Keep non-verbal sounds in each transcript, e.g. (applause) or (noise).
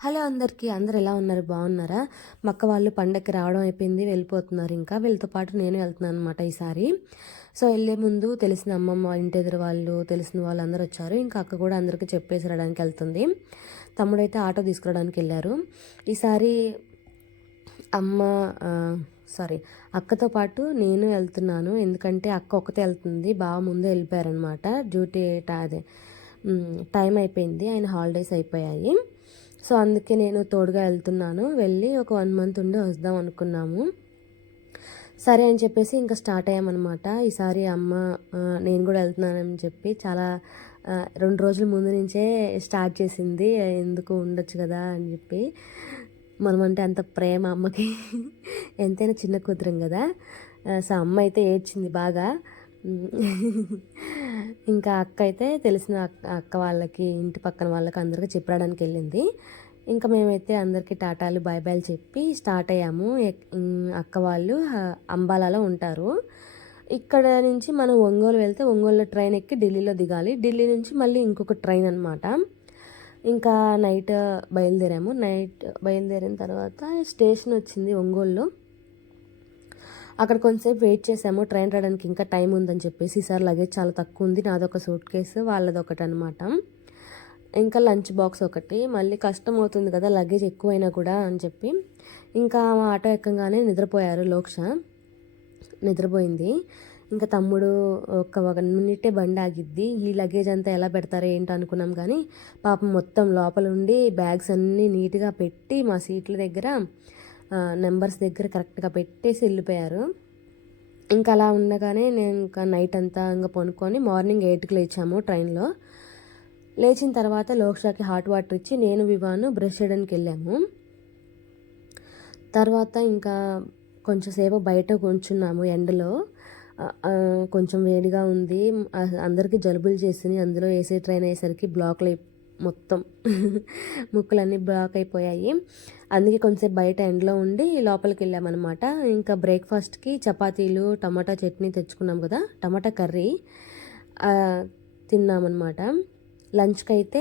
Hello అందరికీ అందరు ఎలా ఉన్నారు? బాగున్నారా? మక్క వాళ్ళు పండగకి రావడం అయిపోయింది వెళ్ళిపోతున్నారు ఇంకా. వీళ్ళతో పాటు నేను వెళ్తున్నాను అనమాట ఈసారి. సో వెళ్ళే ముందు తెలిసిన అమ్మమ్మ ఇంటి ఎదురు వాళ్ళు తెలిసిన వాళ్ళు అందరూ వచ్చారు. ఇంకా అక్క కూడా అందరికీ చెప్పేసి రావడానికి వెళ్తుంది. తమ్ముడైతే ఆటో తీసుకురావడానికి వెళ్ళారు. ఈసారి అమ్మ సారీ అక్కతో పాటు నేను వెళ్తున్నాను. ఎందుకంటే అక్క ఒకతే వెళ్తుంది. బాగా ముందే వెళ్ళిపోయారనమాట డ్యూటీ అదే టైం అయిపోయింది. ఆయన హాలిడేస్ అయిపోయాయి. సో అందుకే నేను తోడుగా వెళ్తున్నాను. వెళ్ళి ఒక వన్ మంత్ ఉండి వద్దాం అనుకున్నాము. సరే అని చెప్పేసి ఇంకా స్టార్ట్ అయ్యామన్నమాట. ఈసారి అమ్మ నేను కూడా వెళ్తున్నానని చెప్పి చాలా రెండు రోజుల ముందు నుంచే స్టార్ట్ చేసింది. ఎందుకు ఉండొచ్చు కదా అని చెప్పి. మనం అంటే అంత ప్రేమ అమ్మకి. (laughs) ఎంతైనా చిన్న కూతురం కదా. సో అమ్మ అయితే ఏడ్చింది బాగా. ఇంకా అక్క అయితే తెలిసిన అక్క వాళ్ళకి ఇంటి పక్కన వాళ్ళకి అందరికీ చెప్పడానికి వెళ్ళింది. ఇంకా మేమైతే అందరికీ టాటాలు బాయ్ బాయ్ చెప్పి స్టార్ట్ అయ్యాము. అక్క వాళ్ళు అంబాలాలో ఉంటారు. ఇక్కడ నుంచి మనం ఒంగోలు వెళ్తే ఒంగోలులో ట్రైన్ ఎక్కి ఢిల్లీలో దిగాలి. ఢిల్లీ నుంచి మళ్ళీ ఇంకొక ట్రైన్ అనమాట ఇంకా నైట్ బయలుదేరాము. నైట్ బయలుదేరిన తర్వాత స్టేషన్ వచ్చింది ఒంగోలులో. అక్కడ కొంచెంసేపు వెయిట్ చేసాము. ట్రైన్ రావడానికి ఇంకా టైం ఉందని చెప్పేసి ఈసారి లగేజ్ చాలా తక్కువ ఉంది. నాదొక సూట్ కేసు వాళ్ళది ఒకటి అనమాట ఇంకా లంచ్ బాక్స్ ఒకటి. మళ్ళీ కష్టం అవుతుంది కదా లగేజ్ ఎక్కువైనా కూడా అని చెప్పి. ఇంకా ఆటో ఎక్కగానే నిద్రపోయారు లోక్ష. నిద్రపోయింది. ఇంకా తమ్ముడు ఒక ఒక మినిటే బండి ఆగిద్ది. ఈ లగేజ్ అంతా ఎలా పెడతారో ఏంటో అనుకున్నాం కానీ పాపం మొత్తం లోపల ఉండి బ్యాగ్స్ అన్నీ నీట్గా పెట్టి మా సీట్ల దగ్గర నెంబర్స్ దగ్గర కరెక్ట్గా పెట్టేసి వెళ్ళిపోయారు. ఇంకా అలా ఉండగానే నేను ఇంకా నైట్ అంతా ఇంకా పనుకొని మార్నింగ్ ఎయిట్కి లేచాము ట్రైన్లో లేచిన తర్వాత లోక్షాకి హాట్ వాటర్ ఇచ్చి నేను వివాను బ్రష్ చేయడానికి వెళ్ళాము. తర్వాత ఇంకా కొంచెంసేపు బయట కొంచున్నాము ఎండలో. కొంచెం వేడిగా ఉంది. అందరికీ జలుబులు చేసింది. అందులో ఏసీ ట్రైన్ అయ్యేసరికి బ్లాక్లు మొత్తం ముక్కులన్నీ బ్లాక్ అయిపోయాయి. అందుకే కొంచెం బయట ఎండలో ఉండి లోపలికి వెళ్ళామన్నమాట. ఇంకా బ్రేక్ఫాస్ట్కి చపాతీలు టమాటా చట్నీ తెచ్చుకున్నాం కదా టమాటా కర్రీ తిన్నామన్నమాట. లంచ్కి అయితే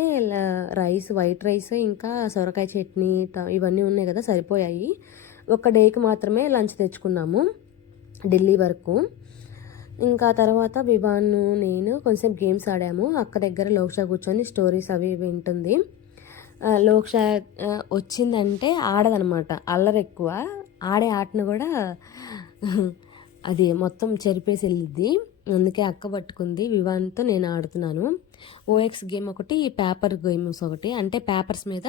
రైస్ వైట్ రైస్ ఇంకా సొరకాయ చట్నీ ఇవన్నీ ఉన్నాయి కదా సరిపోయాయి. ఒక డేకి మాత్రమే లంచ్ తెచ్చుకున్నాము ఢిల్లీ వరకు. ఇంకా తర్వాత వివాన్ నేను కొంచెం గేమ్స్ ఆడాము. అక్క దగ్గర లోక్ష కూర్చొని స్టోరీస్ అవి వింటుంది. లోక్ష వచ్చిందంటే ఆడదనమాట. అల్లరి ఎక్కువ. ఆడే ఆటను కూడా (laughs) అది మొత్తం చెరిపేసి వెళ్ళిద్ది. అందుకే అక్క పట్టుకుంది. వివాన్తో నేను ఆడుతున్నాను. ఓఎక్స్ గేమ్ ఒకటి పేపర్ గేమ్స్ ఒకటి. అంటే పేపర్స్ మీద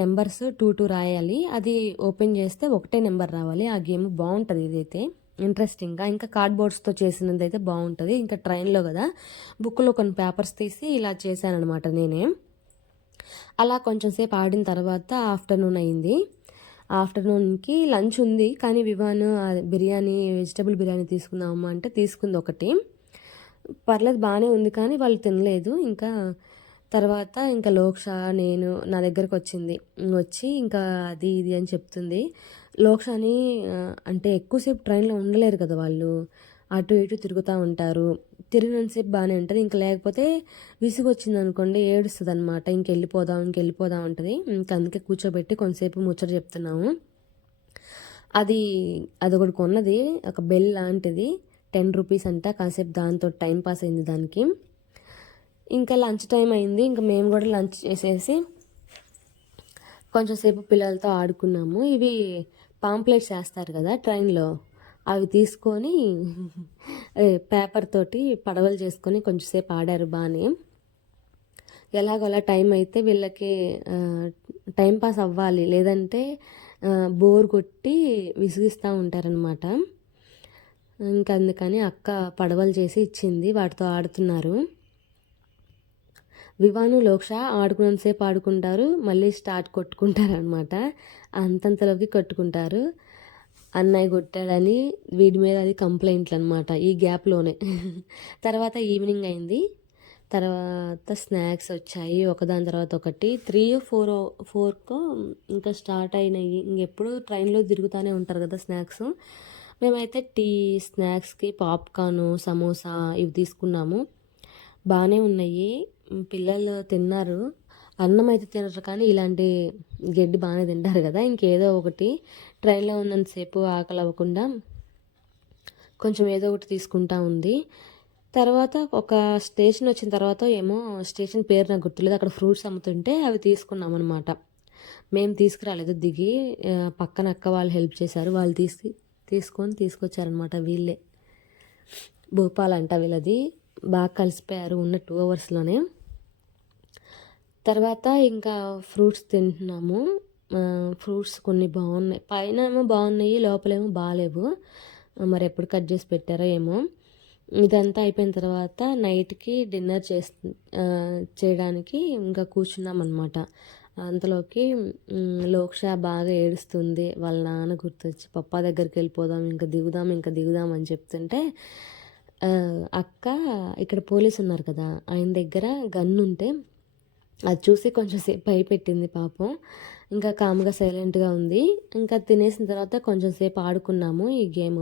నెంబర్స్ టూ టూ రాయాలి. అది ఓపెన్ చేస్తే ఒకటే నెంబర్ రావాలి. ఆ గేమ్ బాగుంటుంది ఇదైతే. ఇంట్రెస్టింగ్గా. ఇంకా కార్డ్బోర్డ్స్తో చేసినది అయితే బాగుంటుంది ఇంకా ట్రైన్లో కదా బుక్లో కొన్ని పేపర్స్ తీసి ఇలా చేశానమాట నేనే. అలా కొంచెం సేపు ఆడిన తర్వాత ఆఫ్టర్నూన్ అయింది. ఆఫ్టర్నూన్కి లంచ్ ఉంది కానీ వివాన్ బిర్యానీ వెజిటబుల్ బిర్యానీ తీసుకుందామమ్మా అంటే తీసుకుంది ఒకటి. పర్లేదు బాగానే ఉంది కానీ వాళ్ళు తినలేదు. ఇంకా తర్వాత ఇంకా లోక్ష నేను నా దగ్గరకు వచ్చింది వచ్చి ఇంకా అది ఇది అని చెప్తుంది. లోక్షాని అంటే ఎక్కువసేపు ట్రైన్లో ఉండలేరు కదా వాళ్ళు. అటు ఇటు తిరుగుతూ ఉంటారు. తిరిగినంతసేపు బాగానే ఉంటుంది. ఇంకా లేకపోతే విసుగు వచ్చింది అనుకోండి ఏడుస్తుంది అనమాట ఇంకెళ్ళిపోదాం ఇంకెళ్ళిపోదాం ఉంటుంది. ఇంకా అందుకే కూర్చోబెట్టి కొంతసేపు ముచ్చట చెప్తున్నాము. అది అది ఒకటి కొన్నది. ఒక బెల్ లాంటిది. టెన్ రూపీస్ అంట. కాసేపు దాంతో టైం పాస్ అయింది దానికి. ఇంకా లంచ్ టైం అయింది. ఇంకా మేము కూడా లంచ్ చేసేసి కొంచెంసేపు పిల్లలతో ఆడుకున్నాము. ఇవి పాంప్లెట్స్ వేస్తారు కదా ట్రైన్లో అవి తీసుకొని పేపర్ తోటి పడవలు చేసుకొని కొంచెంసేపు ఆడారు బాగానే ఎలాగోలా టైం అయితే వీళ్ళకి టైం పాస్ అవ్వాలి. లేదంటే బోర్ కొట్టి విసిగిస్తూ ఉంటారనమాట ఇంకా అందుకని అక్క పడవలు చేసి ఇచ్చింది వాటితో ఆడుతున్నారు. వివాను లోక్ష ఆడుకున్నంతసేపు ఆడుకుంటారు మళ్ళీ స్టార్ట్ కొట్టుకుంటారు అనమాట అంతంతలోకి కొట్టుకుంటారు. అన్నయ్య కొట్టాడని వీడి మీద అది కంప్లైంట్లు అనమాట ఈ గ్యాప్లోనే. (laughs) తర్వాత ఈవినింగ్ అయింది. తర్వాత స్నాక్స్ వచ్చాయి ఒకదాని తర్వాత ఒకటి. త్రీ ఫోర్ ఫోర్కో ఇంకా స్టార్ట్ అయినాయి. ఇంకెప్పుడు ట్రైన్లో తిరుగుతూనే ఉంటారు కదా స్నాక్స్. మేమైతే టీ స్నాక్స్కి పాప్కార్న్ సమోసా ఇవి తీసుకున్నాము. బాగానే ఉన్నాయి. పిల్లలు తిన్నారు. అన్నం అయితే తినరు కానీ ఇలాంటి గడ్డి బాగానే తింటారు కదా. ఇంకేదో ఒకటి ట్రైన్లో ఉన్నంతసేపు ఆకలి అవ్వకుండా కొంచెం ఏదో ఒకటి తీసుకుంటా ఉంది. తర్వాత ఒక స్టేషన్ వచ్చిన తర్వాత ఏమో స్టేషన్ పేరు నాకు గుర్తులేదు. అక్కడ ఫ్రూట్స్ అమ్ముతుంటే అవి తీసుకున్నాం అనమాట మేము తీసుకురాలేదు. దిగి పక్కన అక్క వాళ్ళు హెల్ప్ చేశారు. వాళ్ళు తీసి తీసుకొని తీసుకొచ్చారనమాట వీళ్ళే. భూపాల్ అంట వీళ్ళది. బాగా కలిసిపోయారు ఉన్న టూ అవర్స్లోనే తర్వాత ఇంకా ఫ్రూట్స్ తింటున్నాము. ఫ్రూట్స్ కొన్ని బాగున్నాయి. పైన ఏమో బాగున్నాయి లోపలేమో బాగాలేవు. మరి ఎప్పుడు కట్ చేసి పెట్టారో ఏమో. ఇదంతా అయిపోయిన తర్వాత నైట్కి డిన్నర్ చేస్ చేయడానికి ఇంకా కూర్చున్నాం అనమాట అంతలోకి లోక్ష బాగా ఏడుస్తుంది. వాళ్ళ నాన్న గుర్తొచ్చి పప్పా దగ్గరికి వెళ్ళిపోదాం ఇంకా దిగుదాం ఇంకా దిగుదాం అని చెప్తుంటే అక్క ఇక్కడ పోలీస్ ఉన్నారు కదా ఆయన దగ్గర గన్ ఉంటే అది చూసి కొంచెం సేపు భయపెట్టింది పాపం. ఇంకా కామ్గా సైలెంట్గా ఉంది. ఇంకా తినేసిన తర్వాత కొంచెం సేపు ఆడుకున్నాము ఈ గేమ్.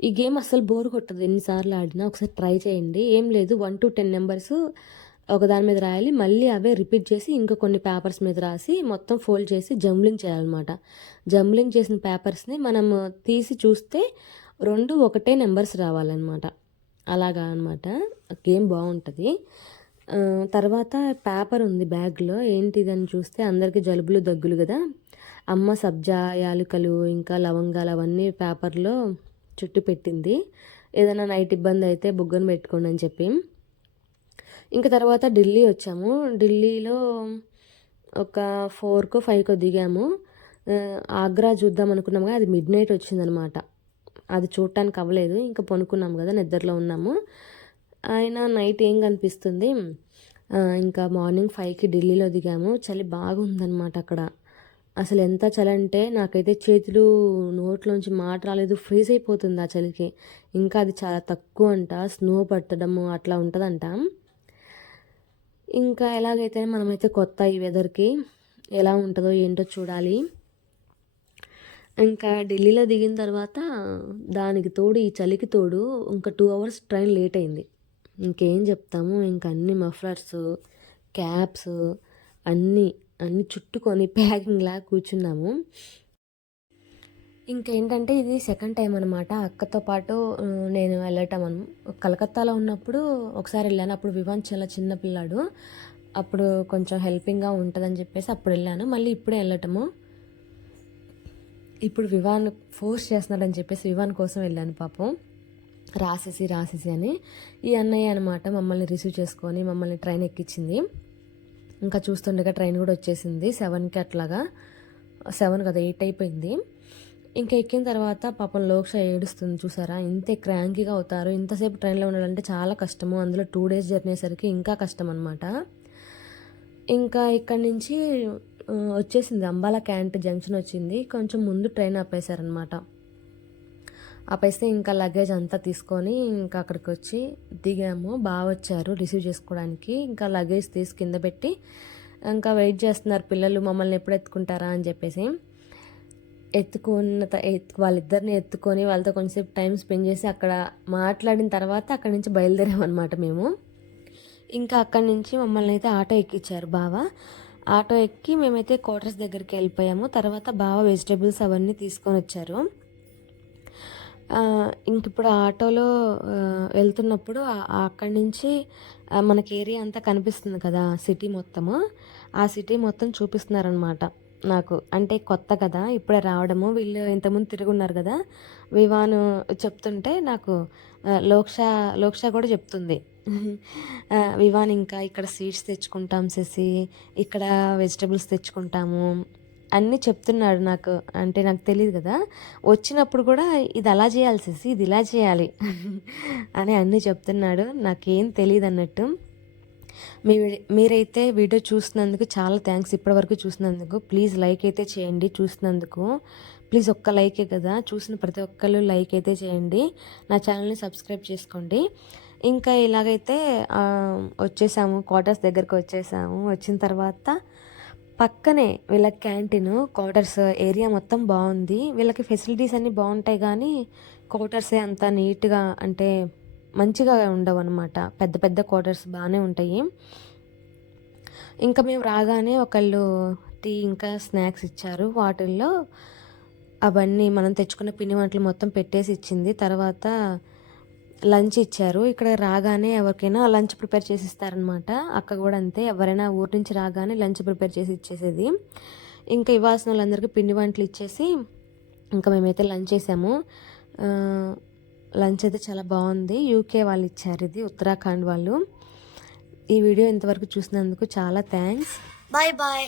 ఈ గేమ్ అస్సలు బోర్ కొట్టదు. ఎన్నిసార్లు ఆడినా ఒకసారి ట్రై చేయండి. ఏం లేదు వన్ టు టెన్ నెంబర్స్ ఒకదాని మీద రాయాలి. మళ్ళీ అవే రిపీట్ చేసి ఇంకా కొన్ని పేపర్స్ మీద రాసి మొత్తం ఫోల్డ్ చేసి జంబ్లింగ్ చేయాలన్నమాట. జంబ్లింగ్ చేసిన పేపర్స్ని మనం తీసి చూస్తే రెండు ఒకటే నెంబర్స్ రావాలన్నమాట. అలాగా అనమాట గేమ్ బాగుంటుంది. తర్వాత పేపర్ ఉంది బ్యాగ్లో. ఏంటిదని చూస్తే అందరికీ జలుబులు దగ్గులు కదా. అమ్మ సబ్జా యాలుకలు ఇంకా లవంగాలు అవన్నీ పేపర్లో చుట్టు పెట్టింది. ఏదైనా నైట్ ఇబ్బంది అయితే బుగ్గను పెట్టుకోండి అని చెప్పి. ఇంకా తర్వాత ఢిల్లీ వచ్చాము. ఢిల్లీలో ఒక ఫోర్కో ఫైవ్కో దిగాము. ఆగ్రా చూద్దాం అనుకున్నాము అది మిడ్ నైట్ వచ్చిందనమాట అది చూడటానికి అవ్వలేదు. ఇంకా పనుకున్నాము కదా నిద్రలో ఉన్నాము. ఆయన నైట్ ఏం కనిపిస్తుంది? ఇంకా మార్నింగ్ ఫైవ్కి ఢిల్లీలో దిగాము. చలి బాగుందనమాట అక్కడ. అసలు ఎంత చలి అంటే నాకైతే చేతులు నోట్లోంచి మాట రాలేదు. ఫ్రీజ్ అయిపోతుంది ఆ చలికి. ఇంకా అది చాలా తక్కువ అంట. స్నో పట్టడము అట్లా ఉంటుందంట. ఇంకా ఎలాగైతే మనమైతే కొత్త ఈ వెదర్కి ఎలా ఉంటుందో ఏంటో చూడాలి. ఇంకా ఢిల్లీలో దిగిన తర్వాత దానికి తోడు ఈ చలికి తోడు ఇంకా టూ అవర్స్ ట్రైన్ లేట్ అయింది. ఇంకేం చెప్తాము? ఇంకా అన్ని మఫ్లర్స్ క్యాప్స్ అన్నీ అన్నీ చుట్టుకొని ప్యాకింగ్లా కూర్చున్నాము. ఇంకేంటంటే ఇది సెకండ్ టైం అనమాట అక్కతో పాటు నేను వెళ్ళటం అను కలకత్తాలో ఉన్నప్పుడు ఒకసారి వెళ్ళాను. అప్పుడు వివాన్ చాలా చిన్న పిల్లాడు. అప్పుడు కొంచెం హెల్పింగ్గా ఉంటుందని చెప్పేసి అప్పుడు వెళ్ళాను. మళ్ళీ ఇప్పుడే వెళ్ళటము. ఇప్పుడు వివాన్ ఫోర్స్ చేస్తున్నాడని చెప్పేసి వివాన్ కోసం వెళ్ళాను పాపం. రాసేసి రాసేసి అని ఈ అన్నయ్య అనమాట మమ్మల్ని రిసీవ్ చేసుకొని మమ్మల్ని ట్రైన్ ఎక్కించింది. ఇంకా చూస్తుండగా ట్రైన్ కూడా వచ్చేసింది. సెవెన్కి అట్లాగా సెవెన్ కదా ఎయిట్ అయిపోయింది. ఇంకా ఎక్కిన తర్వాత పాపం లోక్ష ఏడుస్తుంది చూసారా? ఇంతే క్రాంకీగా అవుతారు. ఇంతసేపు ట్రైన్లో ఉండాలంటే చాలా కష్టము. అందులో టూ డేస్ జర్నీ సరికి ఇంకా కష్టం అనమాట ఇంకా ఇక్కడి నుంచి వచ్చేసింది. అంబాలా క్యాంట్ జంక్షన్ వచ్చింది. కొంచెం ముందు ట్రైన్ ఆపేశారనమాట ఆపేస్తే ఇంకా లగేజ్ అంతా తీసుకొని ఇంకా అక్కడికి వచ్చి దిగాము. బాగా వచ్చారు రిసీవ్ చేసుకోవడానికి. ఇంకా లగేజ్ తీసి కింద పెట్టి ఇంకా వెయిట్ చేస్తున్నారు పిల్లలు మమ్మల్ని ఎప్పుడు ఎత్తుకుంటారా అని చెప్పేసి. ఎత్తుకున్న ఎత్తు వాళ్ళిద్దరిని ఎత్తుకొని వాళ్ళతో కొంచెంసేపు టైం స్పెండ్ చేసి అక్కడ మాట్లాడిన తర్వాత అక్కడి నుంచి బయలుదేరామన్నమాట మేము. ఇంకా అక్కడి నుంచి మమ్మల్ని అయితే ఆటో ఎక్కించారు బావ. ఆటో ఎక్కి మేమైతే క్వార్టర్స్ దగ్గరికి వెళ్ళిపోయాము. తర్వాత బాగా వెజిటేబుల్స్ అవన్నీ తీసుకొని వచ్చారు. ఇంక ఇప్పుడు ఆటోలో వెళ్తున్నప్పుడు అక్కడి నుంచి మనకి ఏరియా అంతా కనిపిస్తుంది కదా సిటీ మొత్తము. ఆ సిటీ మొత్తం చూపిస్తున్నారనమాట నాకు. అంటే కొత్త కదా ఇప్పుడే రావడము. వీళ్ళు ఇంతకుముందు తిరుగున్నారు కదా. వివాను చెప్తుంటే నాకు లోక్ష లోక్ష కూడా చెప్తుంది. (laughs) వివాన్ ఇంకా ఇక్కడ స్వీట్స్ తెచ్చుకుంటాం చేసి ఇక్కడ వెజిటబుల్స్ తెచ్చుకుంటాము. అన్నీ చెప్తున్నాడు నాకు. అంటే నాకు తెలియదు కదా. వచ్చినప్పుడు కూడా ఇది అలా చేయాలి ఇది ఇలా చేయాలి (laughs) అని అన్నీ చెప్తున్నాడు. నాకేం తెలియదు అన్నట్టు. మీ మీరైతే వీడియో చూసినందుకు చాలా థ్యాంక్స్ ఇప్పటివరకు చూసినందుకు ప్లీజ్ లైక్ అయితే చేయండి చూసినందుకు. ప్లీజ్ ఒక్క లైకే కదా. చూసిన ప్రతి ఒక్కళ్ళు లైక్ అయితే చేయండి. నా ఛానల్ని సబ్స్క్రైబ్ చేసుకోండి. ఇంకా ఇలాగైతే వచ్చేసాము క్వార్టర్స్ దగ్గరకు వచ్చేసాము వచ్చిన తర్వాత పక్కనే వీళ్ళ క్యాంటీన్ క్వార్టర్స్ ఏరియా మొత్తం బాగుంది. వీళ్ళకి ఫెసిలిటీస్ అన్నీ బాగుంటాయి కానీ క్వార్టర్సే అంత నీట్గా అంటే మంచిగా ఉండవు అనమాట పెద్ద పెద్ద క్వార్టర్స్ బాగానే ఉంటాయి. ఇంకా మేము రాగానే ఒకళ్ళు టీ ఇంకా స్నాక్స్ ఇచ్చారు. వాటిల్లో అవన్నీ మనం తెచ్చుకున్న పిండి వంటలు మొత్తం పెట్టేసి ఇచ్చింది. తర్వాత లంచ్ ఇచ్చారు. ఇక్కడ రాగానే ఎవరికైనా లంచ్ ప్రిపేర్ చేసి ఇస్తారనమాట అక్క కూడా అంతే. ఎవరైనా ఊరి నుంచి రాగానే లంచ్ ప్రిపేర్ చేసి ఇచ్చేసేది. ఇంకా ఇవ్వాల్సిన వాళ్ళందరికీ పిండి వంటలు ఇచ్చేసి ఇంకా మేమైతే లంచ్ చేసాము. లంచ్ అయితే చాలా బాగుంది. యూకే వాళ్ళు ఇచ్చారు ఇది ఉత్తరాఖండ్ వాళ్ళు. ఈ వీడియో ఇంతవరకు చూసినందుకు చాలా థ్యాంక్స్. Bye bye.